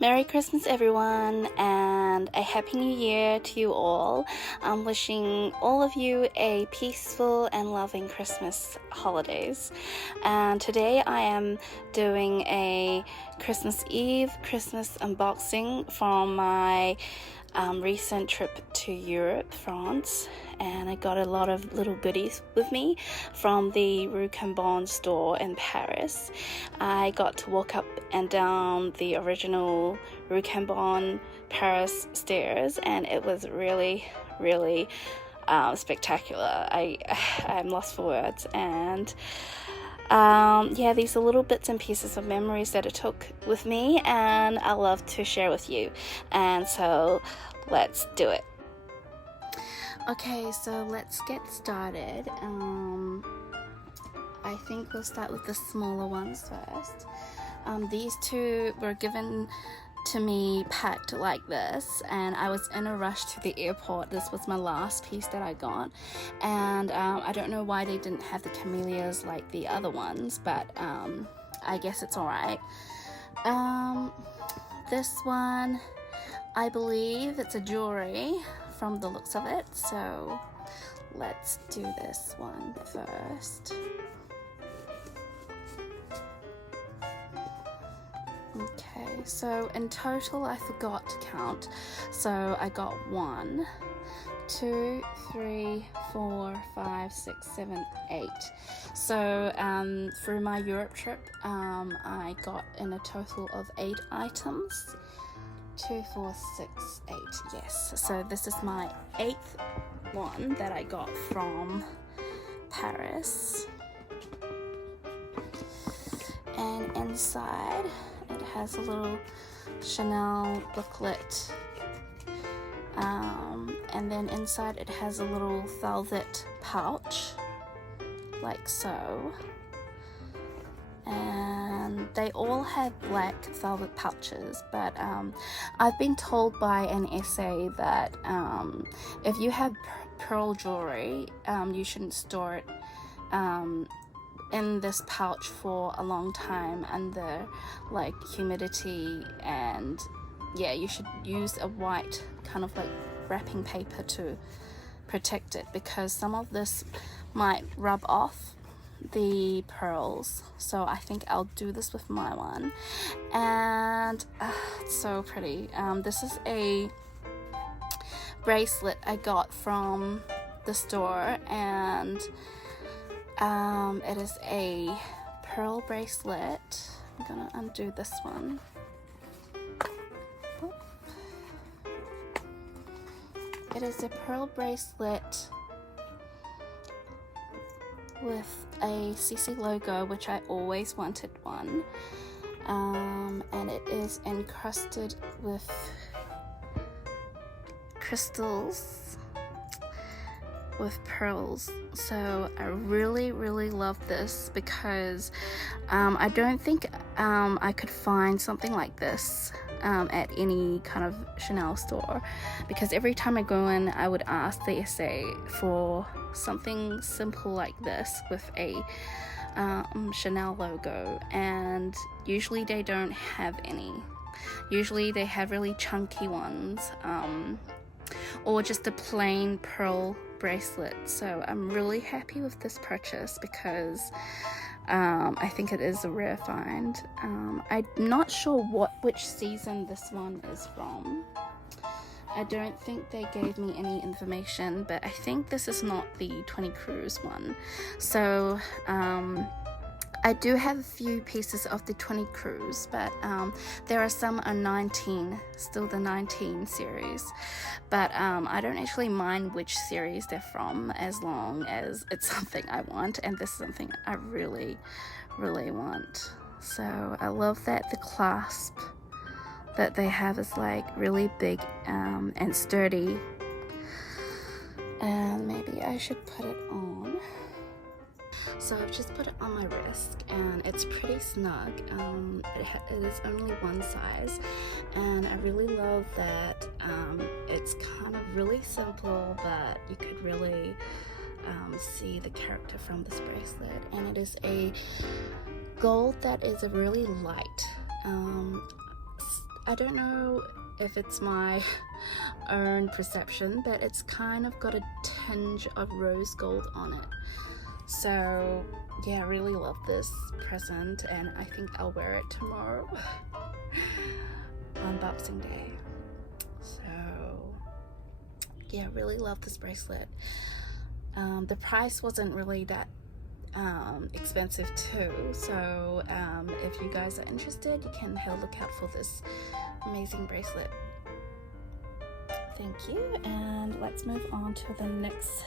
Merry Christmas everyone, and a Happy New Year to you all. I'm wishing all of you a peaceful and loving Christmas holidays. And today I am doing a Christmas Eve Christmas unboxing from my recent trip to Europe, France, and I got a lot of little goodies with me from the Rue Cambon store in Paris. I got to walk up and down the original Rue Cambon Paris stairs, and it was really spectacular. I'm lost for words. And these are little bits and pieces of memories that it took with me, and I love to share with you. And so let's do it. Okay, so let's get started. I think we'll start with the smaller ones first. These two were given to me packed like this, and I was in a rush to the airport. This was my last piece that I got, and I don't know why they didn't have the camellias like the other ones, but I guess it's alright. This one, I believe it's a jewelry from the looks of it, so let's do this one first. Okay, so in total I forgot to count, so I got 1, 2, 3, 4, 5, 6, 7, 8. So through my Europe trip, I got in a total of 8 items. 2, 4, 6, 8, yes. So this is my 8th one that I got from Paris. And inside it has a little Chanel booklet, and then inside it has a little velvet pouch like so, and they all have black velvet pouches, but I've been told by an essay that if you have pearl jewelry, you shouldn't store it in this pouch for a long time under like humidity, and yeah, you should use a white kind of like wrapping paper to protect it, because some of this might rub off the pearls. So I think I'll do this with my one, and it's so pretty. This is a bracelet I got from the store, and it is a pearl bracelet. I'm gonna undo this one. It is a pearl bracelet with a CC logo, which I always wanted one, and it is encrusted with crystals with pearls. So I really love this, because I don't think I could find something like this at any kind of Chanel store, because every time I go in I would ask the essay for something simple like this with a Chanel logo, and usually they don't have any. Usually they have really chunky ones, or just a plain pearl bracelet. So I'm really happy with this purchase, because I think it is a rare find. I'm not sure which season this one is from. I don't think they gave me any information, but I think this is not the 20 cruise one. So I do have a few pieces of the 20 cruise, but there are some on 19, still the 19 series. But I don't actually mind which series they're from, as long as it's something I want, and this is something I really want. So I love that the clasp that they have is like really big and sturdy, and maybe I should put it on. So I've just put it on my wrist, and it's pretty snug. It is only one size, and I really love that it's kind of really simple, but you could really see the character from this bracelet. And it is a gold that is a really light. I don't know if it's my own perception, but it's kind of got a tinge of rose gold on it. So yeah, I really love this present, and I think I'll wear it tomorrow on Boxing Day. So yeah, really love this bracelet. The price wasn't really that expensive too, so if you guys are interested, you can have a look out for this amazing bracelet. Thank you, and let's move on to the next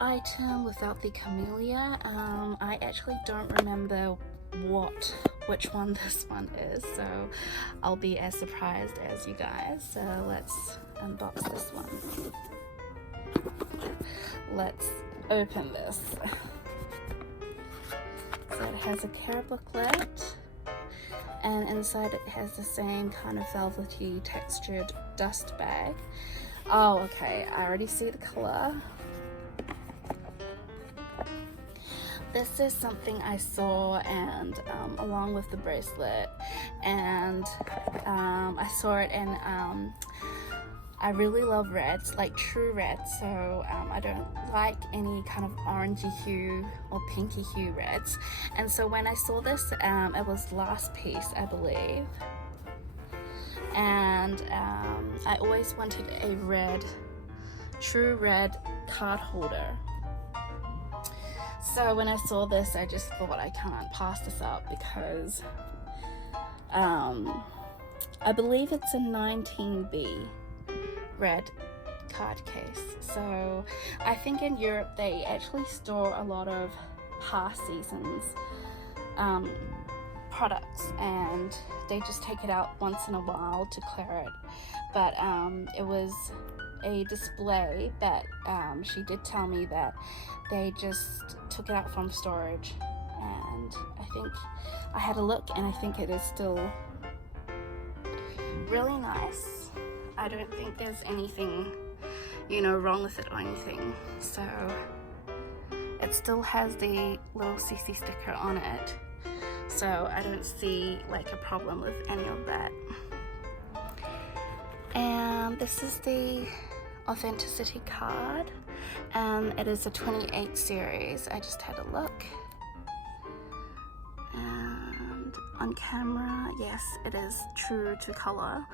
item without the camellia. I actually don't remember which one this one is, so I'll be as surprised as you guys. So let's unbox this one. Let's open this. So it has a care booklet, and inside it has the same kind of velvety textured dust bag. Oh, okay, I already see the color. This is something I saw, and along with the bracelet, and I saw it, and I really love reds, like true reds, so I don't like any kind of orangey hue or pinky hue reds. And so when I saw this, it was last piece, I believe, and I always wanted a red, true red card holder. So when I saw this, I just thought I can't pass this up, because I believe it's a 19B red card case. So I think in Europe they actually store a lot of past seasons products, and they just take it out once in a while to clear it. But it was a display that she did tell me that they just took it out from storage, and I think I had a look, and I think it is still really nice. I don't think there's anything, you know, wrong with it or anything. So it still has the little CC sticker on it, so I don't see like a problem with any of that. And this is the authenticity card, and it is a 28 series. I just had a look, and on camera, yes, it is true to color.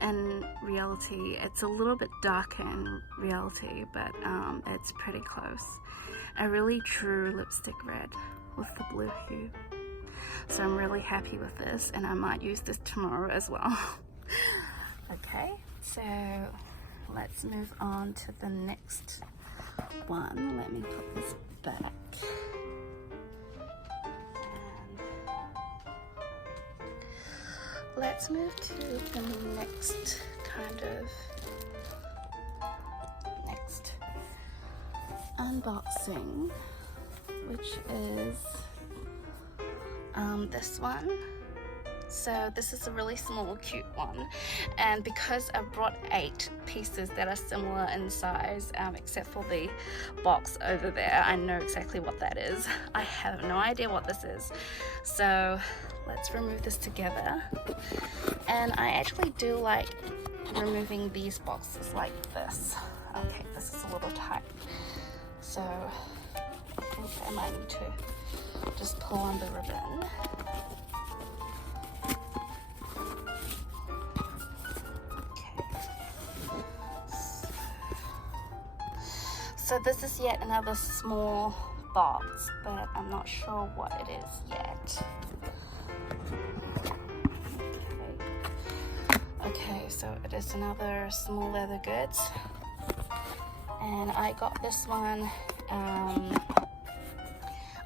In reality, it's a little bit darker in reality, but it's pretty close. A really true lipstick red with the blue hue. So I'm really happy with this, and I might use this tomorrow as well. Okay, so let's move on to the next one. Let me put this back. Let's move to the next unboxing, which is this one. So this is a really small, cute one, and because I brought 8 pieces that are similar in size, except for the box over there, I know exactly what that is. I have no idea what this is. So let's remove this together. And I actually do like removing these boxes like this. Okay, this is a little tight, so I think I might need to just pull on the ribbon. So this is yet another small box, but I'm not sure what it is yet. Okay, so it is another small leather goods, and I got this one,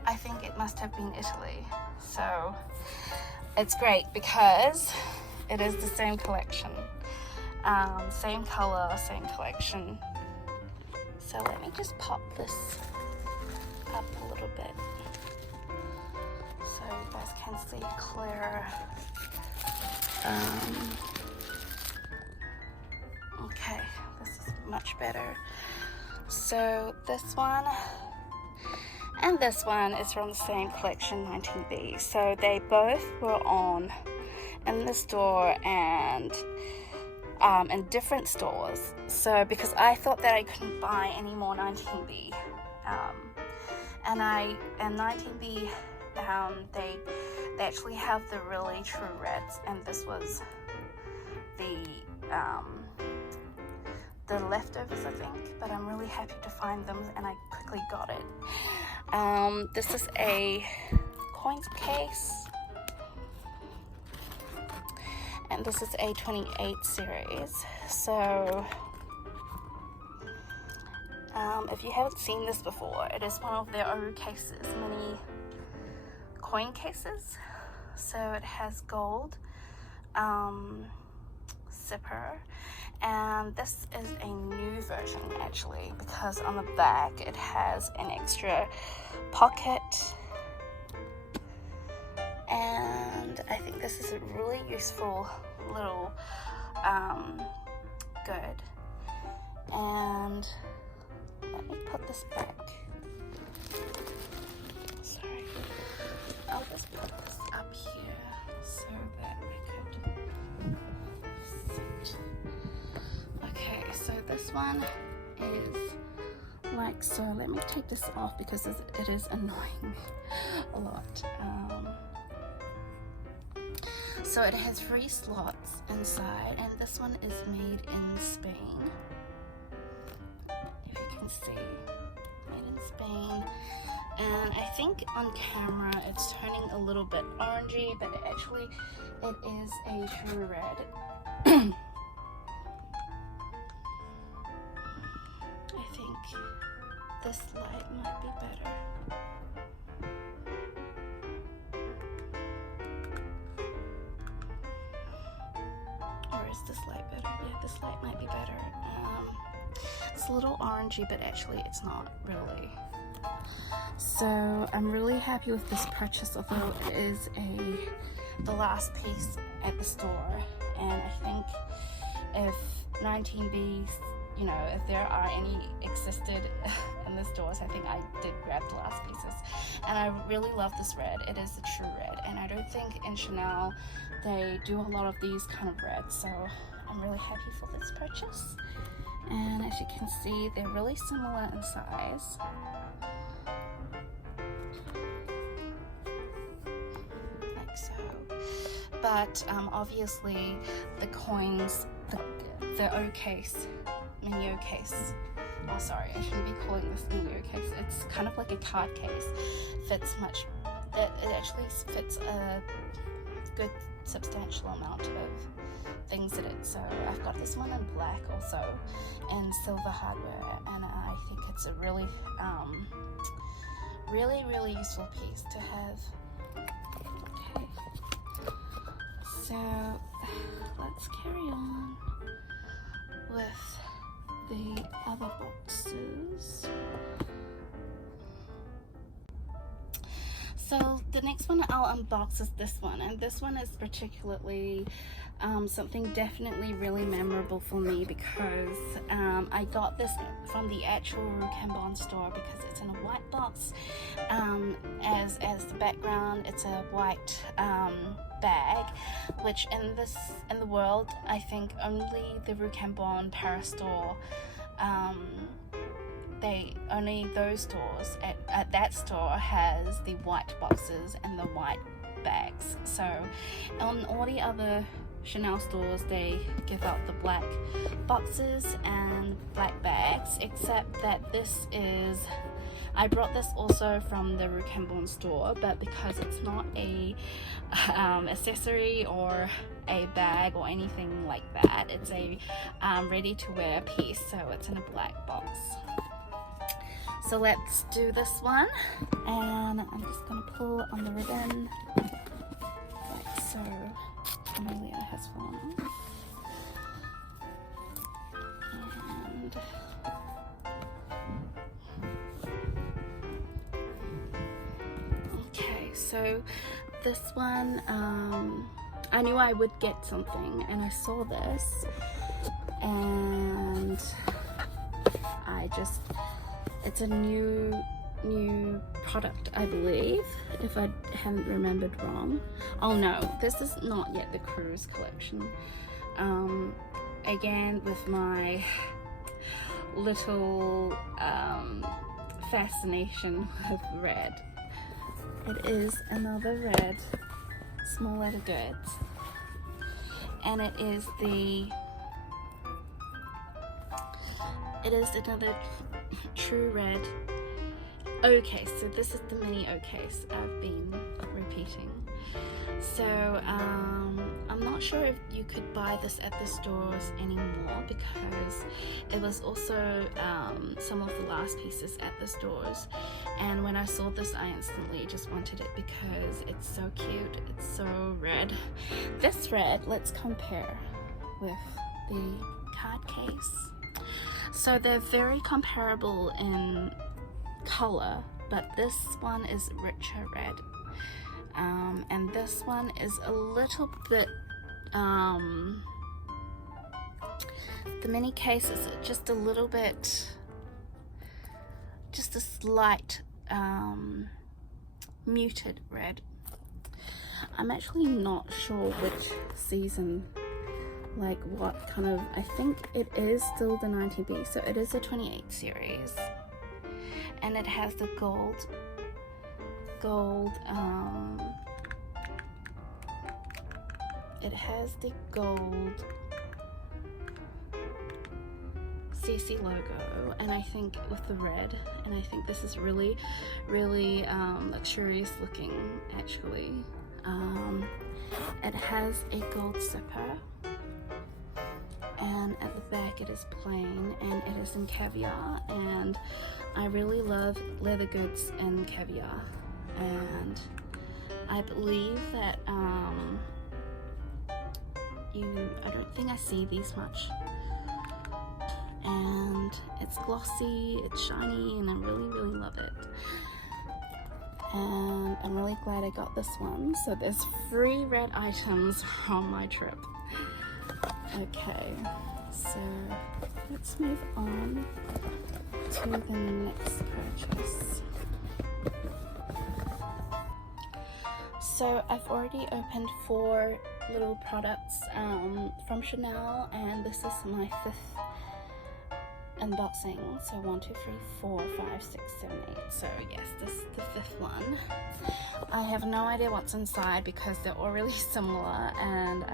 I think it must have been Italy. So it's great because it is the same collection, same color, same collection. So let me just pop this up a little bit so you guys can see clearer. Okay, this is much better. So this one and this one is from the same collection, 19B. So they both were on in the store and in different stores. So because I thought that I couldn't buy any more 19B, and 19B, they actually have the really true reds, and this was the leftovers, I think, but I'm really happy to find them and I quickly got it. This is a coins case, and this is a 28 series. So if you haven't seen this before, it is one of their Oru cases, mini coin cases. So it has gold zipper, and this is a new version actually, because on the back it has an extra pocket, and I think this is a really useful little good. And let me put this back. Sorry, I'll just put this up here so that we could sit. Okay, so this one is like so. Let me take this off because it is annoying me a lot. So it has 3 slots inside, and this one is made in Spain. If you can see, made in Spain. And I think on camera it's turning a little bit orangey, but actually it is a true red. I think this light might be better. Or is this light better? Yeah, this light might be better. It's a little orangey, but actually it's not really. So I'm really happy with this purchase, although it is the last piece at the store. And I think if 19Bs, you know, if there are any existed in the stores, I think I did grab the last pieces. And I really love this red. It is a true red, and I don't think in Chanel they do a lot of these kind of reds, so I'm really happy for this purchase. And as you can see, they're really similar in size. Like so. But obviously the coins, the O case, mini O case. Oh, sorry, I shouldn't be calling this mini O case. It's kind of like a card case. Fits much. It actually fits a good substantial amount of things in it. So I've got this one in black also, and silver hardware, and I think it's a really really useful piece to have. Okay, so let's carry on with the other boxes. So the next one I'll unbox is this one, and this one is particularly something definitely really memorable for me, because I got this from the actual Rue store, because it's in a white box. As the background, it's a white bag, which in the world, I think only the Rue Cambon Paris store, only those stores at that store has the white boxes and the white bags. So on all the other Chanel stores, they give out the black boxes and black bags, except that this is, I brought this also from the Rue Cambon store, but because it's not a accessory or a bag or anything like that, it's a ready to wear piece, so it's in a black box. So let's do this one, and I'm just going to pull on the ribbon like so. Amelia has one. And okay, so this one, I knew I would get something, and I saw this, and it's a new new product, I believe, if I haven't remembered wrong. Oh no, this is not yet the cruise collection. Again, with my little fascination with red. It is another red small letter goods, and it is another true red O case. So this is the mini O case I've been repeating. So I'm not sure if you could buy this at the stores anymore, because it was also some of the last pieces at the stores, and when I saw this I instantly just wanted it because it's so cute, it's so red. This red, let's compare with the card case. So they're very comparable in color, but this one is richer red. And this one is a little bit, the mini case is just a little bit, just a slight muted red. I'm actually not sure which season, like what kind of, I think it is still the 90B, so it is a 28 series, and it has the gold it has the gold CC logo, and I think with the red, and I think this is really luxurious looking actually. It has a gold zipper, and at the back it is plain, and it is in caviar, and I really love leather goods and caviar, and I believe that I don't think I see these much, and it's glossy, it's shiny, and I really love it, and I'm really glad I got this one. So there's free red items on my trip. Okay, so let's move on to the next purchase. So I've already opened 4 little products from Chanel, and this is my 5th unboxing. So 1, 2, 3, 4, 5, 6, 7, 8. So yes, this is the 5th one. I have no idea what's inside because they're all really similar, and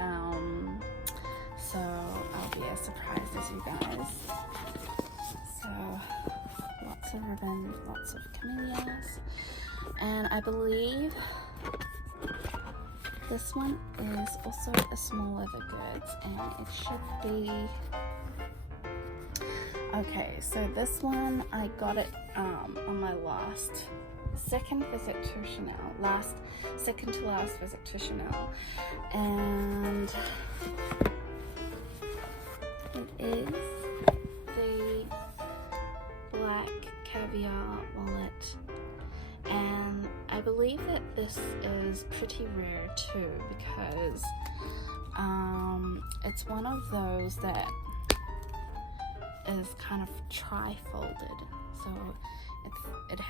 so I'll be as surprised as you guys. So lots of ribbon, lots of camellias, and I believe this one is also a small leather goods, and it should be okay. So this one I got it on my second visit to Chanel, second to last visit to Chanel, and it is the black caviar wallet, and I believe that this is pretty rare too, because it's one of those that is kind of tri-folded, so it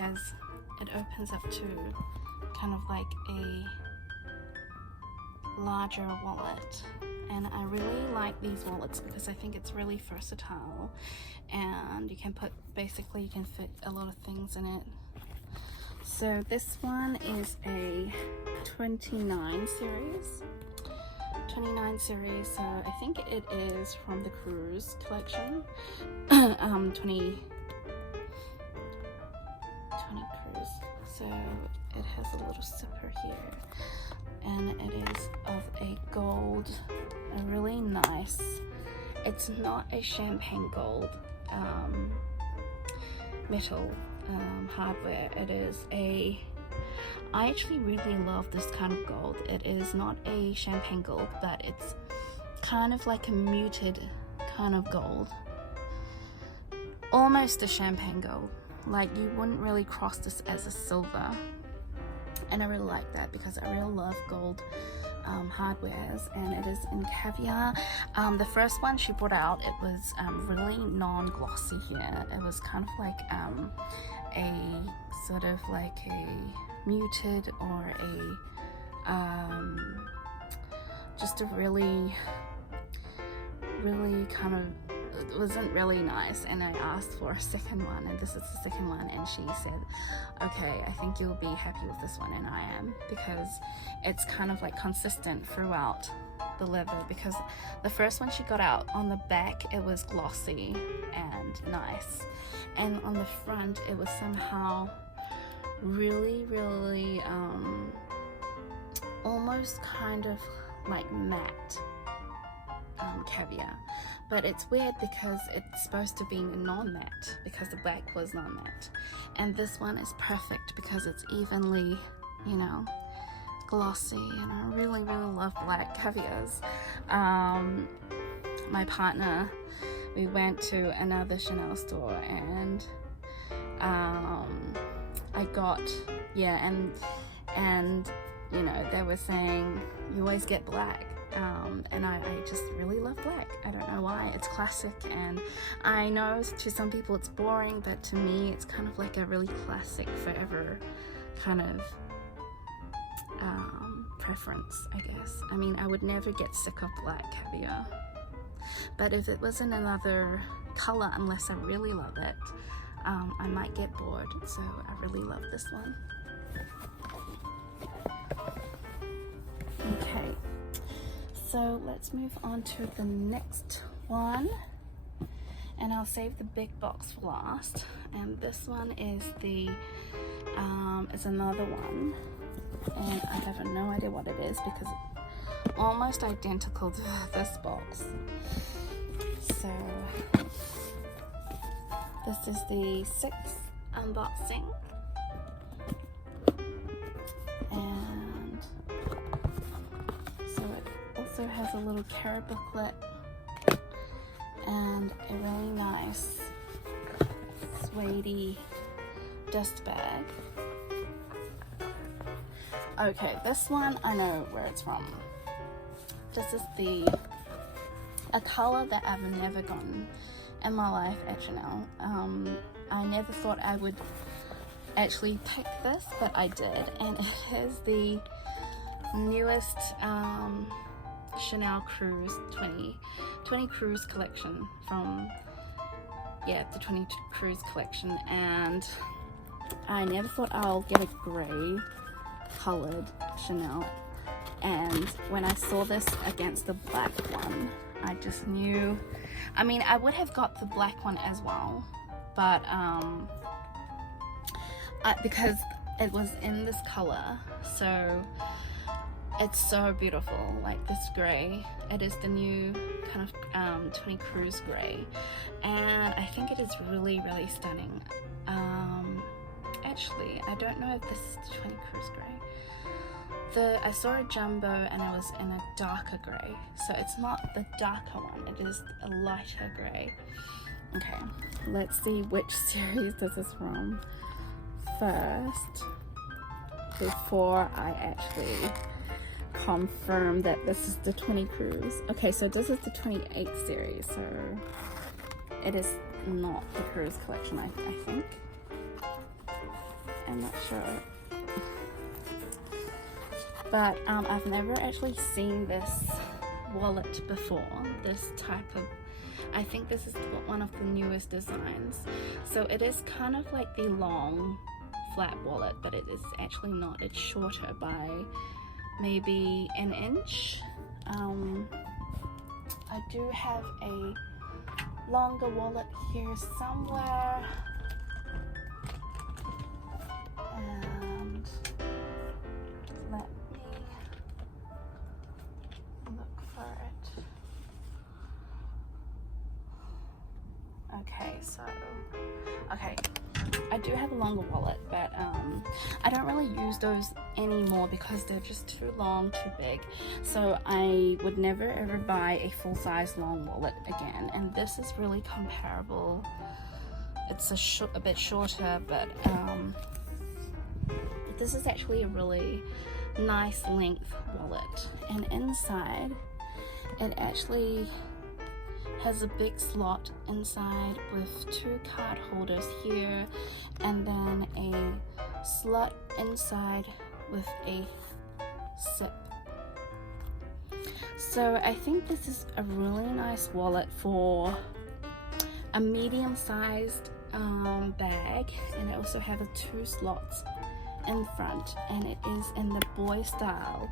opens up to kind of like a larger wallet, and I really like these wallets because I think it's really versatile, and you can fit a lot of things in it. So this one is a 29 series, so I think it is from the cruise collection. 20 cruise. So it has a little zipper here, and it is of a gold, a really nice, it's not a champagne gold metal hardware. It is I actually really love this kind of gold. It is not a champagne gold, but it's kind of like a muted kind of gold, almost a champagne gold. Like, you wouldn't really cross this as a silver, and I really like that because I really love gold hardwares, and it is in caviar. The first one she brought out, it was really non-glossy here. It was kind of like a sort of like a muted or a just a really kind of, it wasn't really nice, and I asked for a second one, and this is the second one, and she said, okay, I think you'll be happy with this one, and I am, because it's kind of like consistent throughout the leather, because the first one she got out, on the back it was glossy and nice, and on the front it was somehow really almost kind of like matte caviar. But it's weird because it's supposed to be non-matte, because the black was non-matte, and this one is perfect because it's evenly, you know, glossy, and I really love black caviars. My partner, we went to another Chanel store, and I got, yeah, and you know, they were saying you always get black. And I just really love black. I don't know why. It's classic, and I know to some people it's boring, but to me it's kind of like a really classic, forever kind of preference, I guess. I mean, I would never get sick of black caviar, but if it was in another color, unless I really love it, I might get bored. So I really love this one. Okay, so let's move on to the next one, and I'll save the big box for last. And this one is the it's another one, and I have no idea what it is because it's almost identical to this box. So this is the 6th unboxing, and so it also has a little care booklet and a really nice suede dust bag. Okay, this one I know where it's from. This is a color that I've never gotten in my life at Chanel. I never thought I would actually pick this, but I did, and it is the newest Chanel Cruise 20 Cruise collection from, yeah, the 20 Cruise collection, and I never thought I'll get a grey colored Chanel, and when I saw this against the black one, I just knew. I mean, I would have got the black one as well, but because it was in this color, so it's so beautiful, like this gray. It is the new kind of 20 Cruise gray, and I think it is really stunning. Actually, I don't know if this is the 20 Cruise gray. I saw a jumbo and it was in a darker grey, so it's not the darker one, it is a lighter grey. Okay, let's see which series this is from first, before I actually confirm that this is the 20 Cruise. Okay, so this is the 28th series, so it is not the Cruise collection, I think. I'm not sure. But I've never actually seen this wallet before, this type of, I think this is one of the newest designs. So it is kind of like the long flat wallet, but it is actually not. It's shorter by maybe an inch. I do have a longer wallet here somewhere. And let okay, so I do have a longer wallet, but I don't really use those anymore because they're just too long, too big, so I would never ever buy a full-size long wallet again. And this is really comparable. It's a bit shorter, but this is actually a really nice length wallet, and inside it actually has a big slot inside with 2 card holders here, and then a slot inside with a zip. So I think this is a really nice wallet for a medium-sized bag, and it also has 2 slots in front, and it is in the boy style.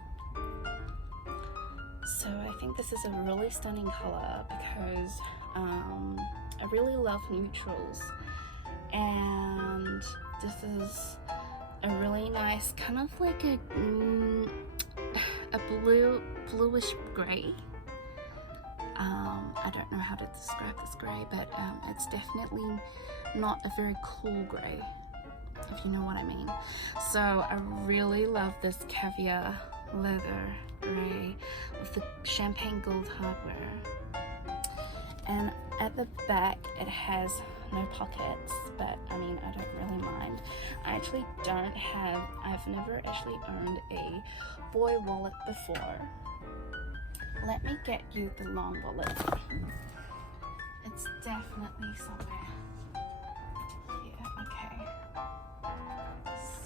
So I think this is a really stunning color because I really love neutrals, and this is a really nice kind of like a bluish gray. I don't know how to describe this gray, but it's definitely not a very cool gray, if you know what I mean. So I really love this caviar leather gray with the champagne gold hardware, and at the back it has no pockets, but I mean, I don't really mind. I've never actually owned a boy wallet before. Let me get you the long wallet. It's definitely somewhere here. Okay,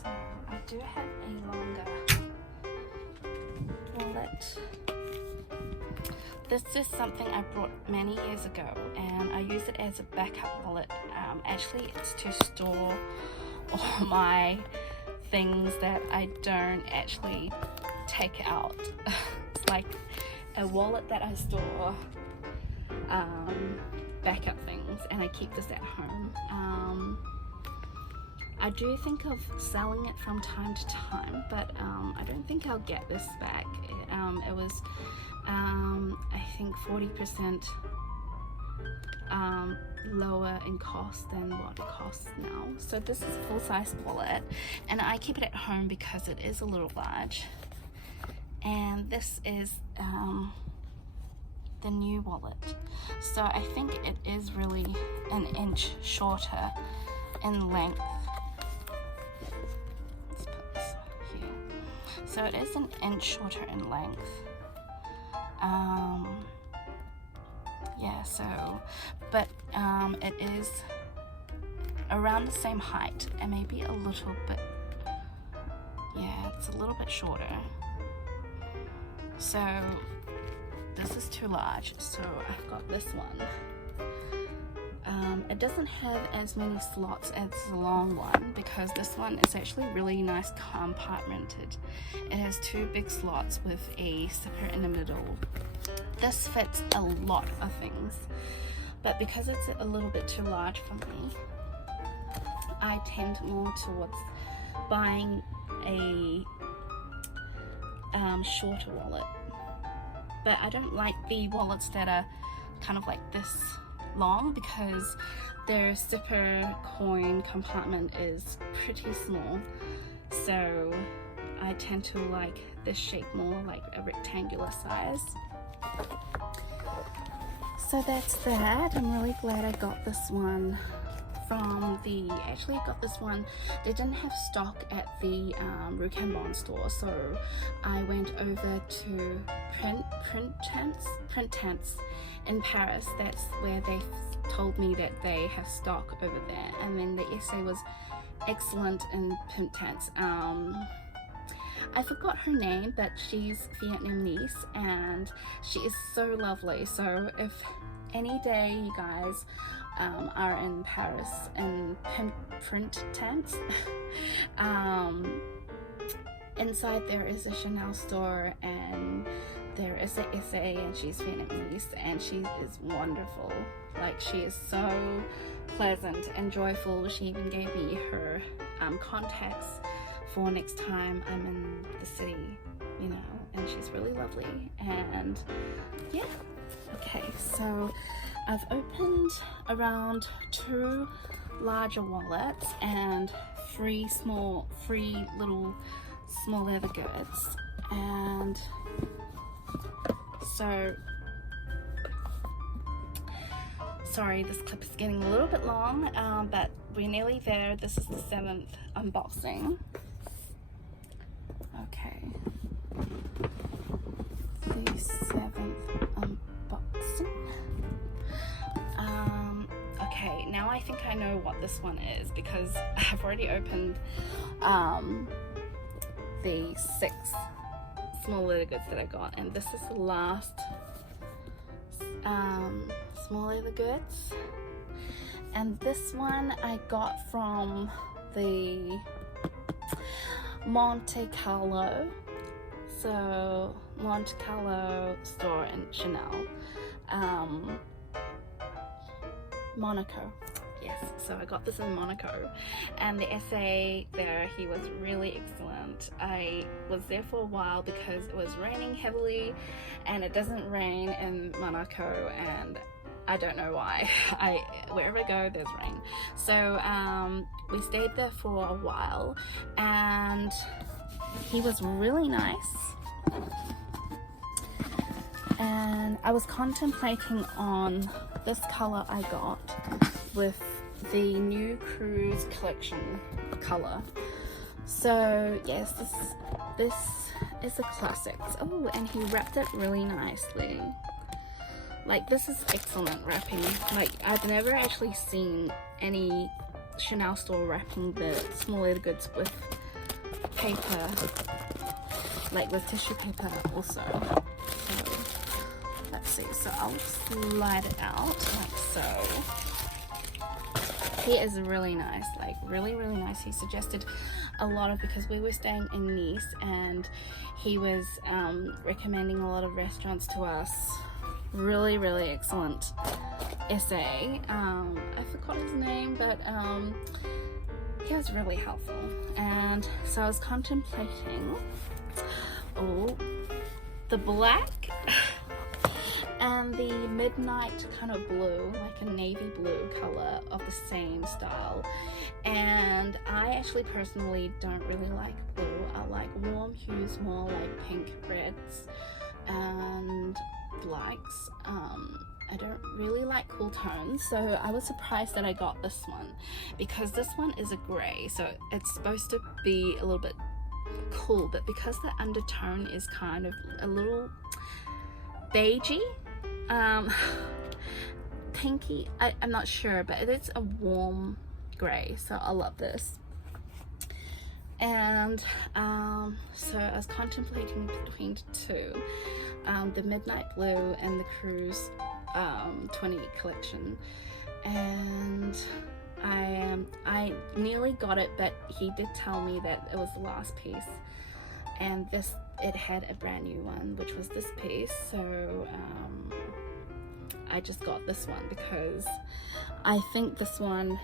so I do have a longer wallet. This is something I brought many years ago, and I use it as a backup wallet. Actually, it's to store all my things that I don't actually take out. It's like a wallet that I store backup things, and I keep this at home. I do think of selling it from time to time, but I don't think I'll get this back. It was I think 40% lower in cost than what it costs now. So this is a full-size wallet, and I keep it at home because it is a little large. And this is the new wallet. So I think it is really an inch shorter in length. Let's put this here. So it is an inch shorter in length. Yeah, so, but it is around the same height, and maybe a little bit, yeah, it's a little bit shorter. So this is too large, so I've got this one. It doesn't have as many slots as the long one, because this one is actually really nice compartmented. It has 2 big slots with a zipper in the middle. This fits a lot of things, but because it's a little bit too large for me, I tend more towards buying a shorter wallet. But I don't like the wallets that are kind of like this long, because their zipper coin compartment is pretty small, so I tend to like this shape more, like a rectangular size. So that's that. I'm really glad I got this one from actually I got this one, they didn't have stock at the Rue Cambon store, so I went over to Print Tents in Paris. That's where they told me that they have stock over there, and then the essay was excellent in Print Tents. I forgot her name, but she's Vietnamese and she is so lovely. So if any day you guys are in Paris and Print Tents, inside there is a Chanel store, and there is an essay, and she's Vietnamese, and she is wonderful. Like, she is so pleasant and joyful. She even gave me her contacts for next time I'm in the city, you know, and she's really lovely. And yeah, okay, so I've opened around 2 larger wallets and 3 little small leather goods. And so, sorry, this clip is getting a little bit long, but we're nearly there. This is the 7th unboxing. Okay. think I know what this one is because I've already opened the 6 small leather goods that I got, and this is the last small leather goods. And this one I got from the Monte Carlo store in Chanel, Monaco. Yes, so I got this in Monaco, and the SA there, he was really excellent. I was there for a while because it was raining heavily, and it doesn't rain in Monaco, and I don't know why. Wherever I go, there's rain. So we stayed there for a while, and he was really nice. And I was contemplating on this color I got with the new cruise collection color. So yes, this is a classic. Oh, and he wrapped it really nicely. Like, this is excellent wrapping. Like, I've never actually seen any Chanel store wrapping the small leather goods with paper, like with tissue paper also. So let's see, so I'll slide it out like so. He is really nice, like really nice. He suggested a lot of, because we were staying in Nice, and he was recommending a lot of restaurants to us. Really excellent SA. I forgot his name, but he was really helpful. And so I was contemplating the black and the midnight kind of blue, like a navy blue color of the same style. And I actually personally don't really like blue. I like warm hues, more like pink, reds, and blacks. I don't really like cool tones, so I was surprised that I got this one, because this one is a gray, so it's supposed to be a little bit cool, but because the undertone is kind of a little beigey, pinky, I'm not sure, but it's a warm gray, so I love this. And so I was contemplating between two, the midnight blue and the cruise 20 collection, and I nearly got it, but he did tell me that it was the last piece, and it had a brand new one, which was this piece. So I just got this one because I think this one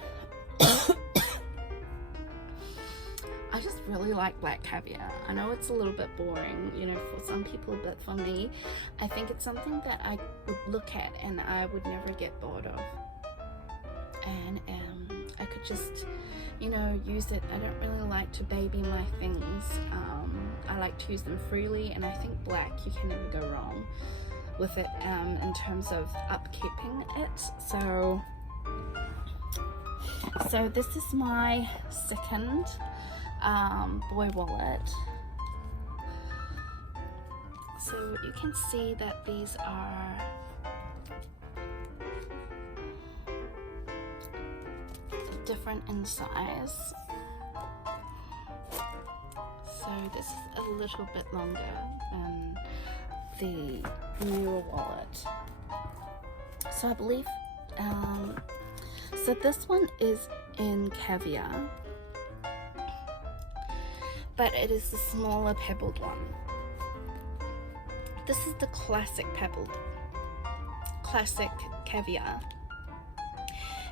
I just really like black caviar. I know it's a little bit boring, you know, for some people, but for me, I think it's something that I would look at and I would never get bored of. And I could just, you know, use it. I don't really like to baby my things. I like to use them freely, and I think black, you can never go wrong with it in terms of upkeeping it. So this is my second boy wallet. So you can see that these are different in size. So this is a little bit longer than the newer wallet. So I believe so this one is in caviar, but it is the smaller pebbled one. This is the classic caviar,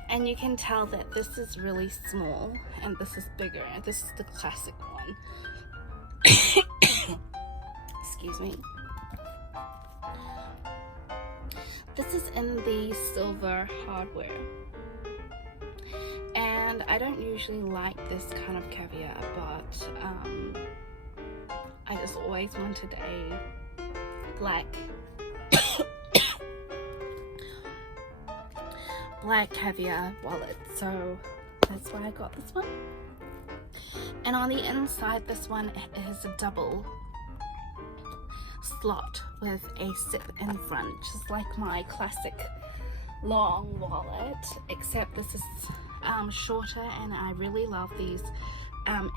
and you can tell that this is really small and this is bigger. This is the classic one. Excuse me. This is in the silver hardware, and I don't usually like this kind of caviar, but I just always wanted a black caviar wallet, so that's why I got this one. And on the inside, this one is a double slot with a zip in front, just like my classic long wallet, except this is shorter, and I really love these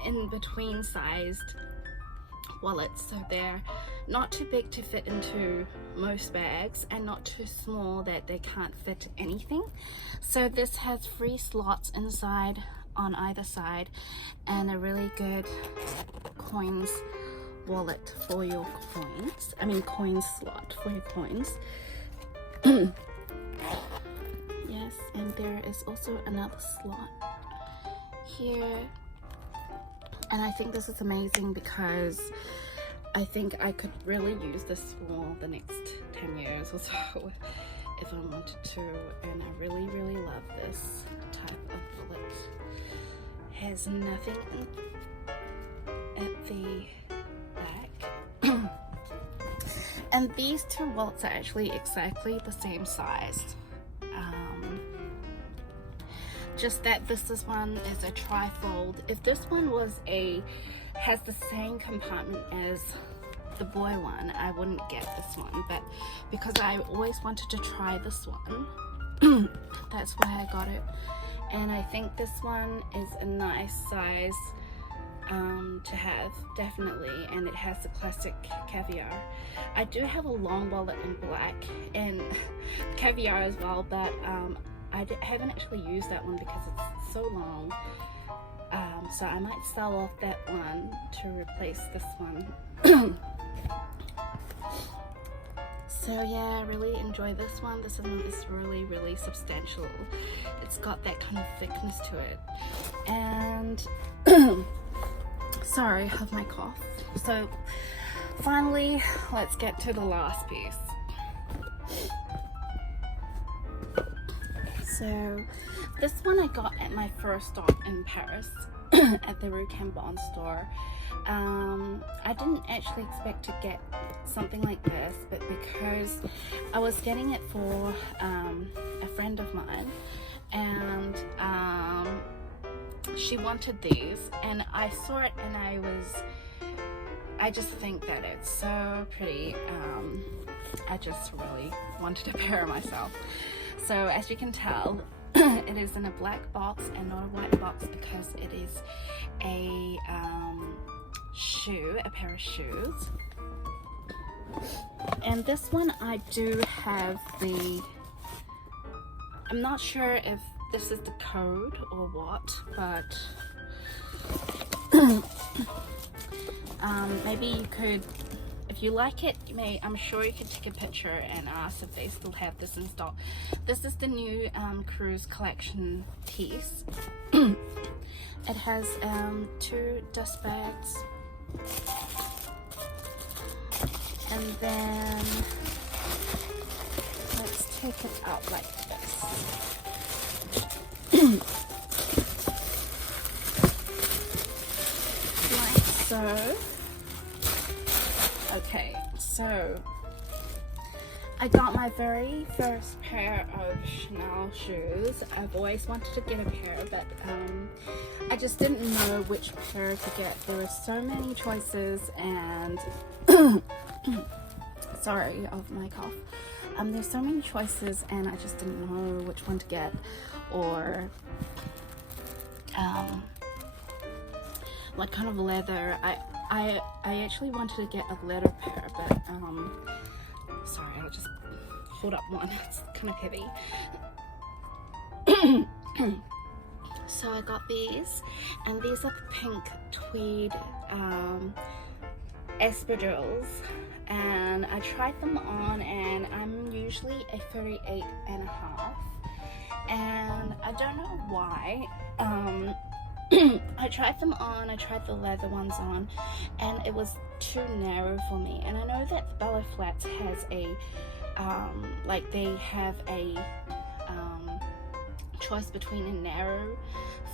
in between sized wallets, so they're not too big to fit into most bags and not too small that they can't fit anything. So this has 3 slots inside on either side, and a really good coins wallet for your coins. I mean coin slot for your coins. Yes, and there is also another slot here, and I think this is amazing because I think I could really use this for the next 10 years or so if I wanted to, and I really love this type of wallet. Has nothing at the back. And these 2 wallets are actually exactly the same size. Just that this one is a trifold. If this one has the same compartment as the boy one, I wouldn't get this one, but because I always wanted to try this one, that's why I got it. And I think this one is a nice size to have, definitely, and it has the classic caviar. I do have a long wallet in black and caviar as well, but I haven't actually used that one because it's so long, so I might sell off that one to replace this one. So yeah, I really enjoy this one. This one is really substantial. It's got that kind of thickness to it. And sorry of my cough. So finally, let's get to the last piece. So this one I got at my first stop in Paris at the Rue Cambon store. I didn't actually expect to get something like this, but because I was getting it for a friend of mine, and she wanted these, and I saw it, and I just think that it's so pretty. I just really wanted a pair myself. So as you can tell, it is in a black box and not a white box because it is a pair of shoes. And this one I do have I'm not sure if this is the code or what, but maybe you could, if you like it, I'm sure you could take a picture and ask if they still have this in stock. This is the new cruise collection piece. It has 2 dust bags, and then let's take it out like this. Like so. Okay, so I got my very first pair of Chanel shoes. I've always wanted to get a pair, but I just didn't know which pair to get. There were so many choices, and sorry of my cough. There's so many choices, and I just didn't know which one to get, or what kind of leather. I actually wanted to get a leather pair, but sorry, I'll just hold up one. It's kind of heavy. So I got these, and these are the pink tweed espadrilles, and I tried them on, and I'm usually a 38.5, and I don't know why. I tried them on, I tried the leather ones on, and it was too narrow for me. And I know that Bella Flats has a like they have a choice between a narrow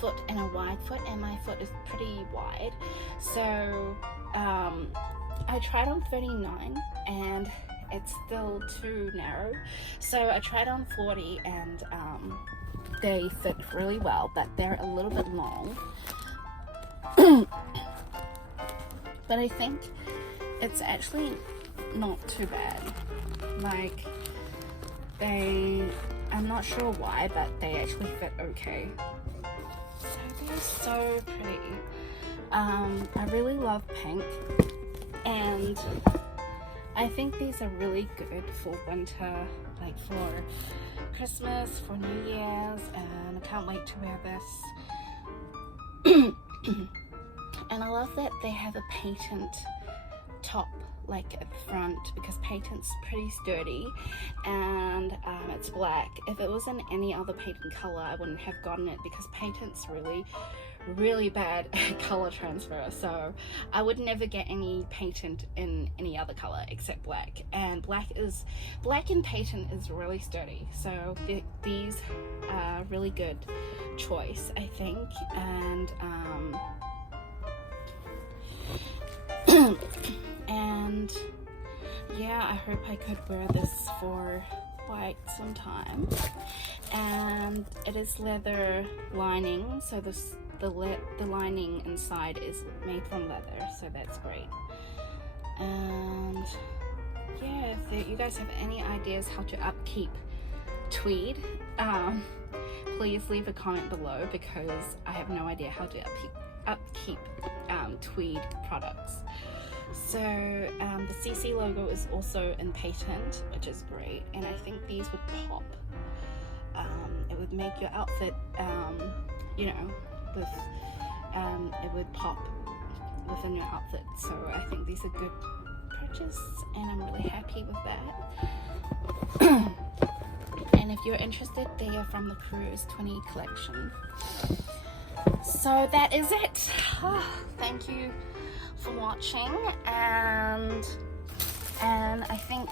foot and a wide foot, and my foot is pretty wide, so I tried on 39 and it's still too narrow, so I tried on 40, and they fit really well, but they're a little bit long. But I think it's actually not too bad. Like, I'm not sure why, but they actually fit okay. are so pretty. I really love pink, and I think these are really good for winter, like for Christmas, for New Year's, and I can't wait to wear this. And I love that they have a patent top like at the front, because patent's pretty sturdy, and it's black. If it was in any other patent color, I wouldn't have gotten it, because patent's really bad at color transfer, so I would never get any patent in any other color except black, and black and patent is really sturdy, so these are really good choice, I think. And and yeah, I hope I could wear this for quite some time. And it is leather lining, so the lining inside is made from leather, so that's great. And yeah, if you guys have any ideas how to upkeep tweed, please leave a comment below, because I have no idea how to upkeep tweed products. So the CC logo is also in patent, which is great, and I think these would pop. It would make your outfit, you know, with it would pop within your outfit. So I think these are good purchase, and I'm really happy with that. And if you're interested, they are from the Cruise 20 collection. So that is it. Thank you for watching, and I think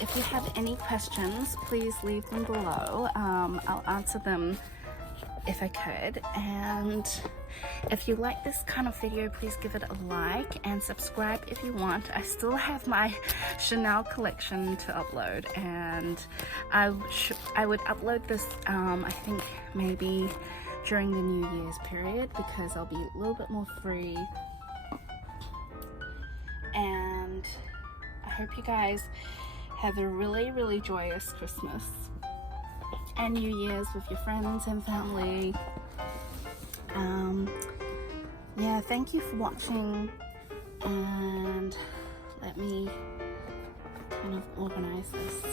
if you have any questions, please leave them below. I'll answer them if I could. And if you like this kind of video, please give it a like and subscribe if you want. I still have my Chanel collection to upload, and I would upload this I think maybe during the New Year's period, because I'll be a little bit more free. And I hope you guys have a really joyous Christmas and New Year's with your friends and family. Yeah, thank you for watching, and let me kind of organize this.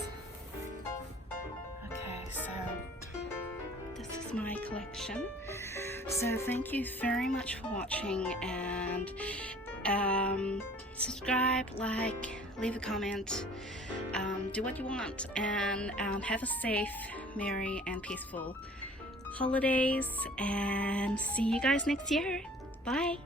Okay, so this is my collection. So thank you very much for watching, and subscribe, like, leave a comment, do what you want, and have a safe, merry, and peaceful holidays, and see you guys next year. Bye.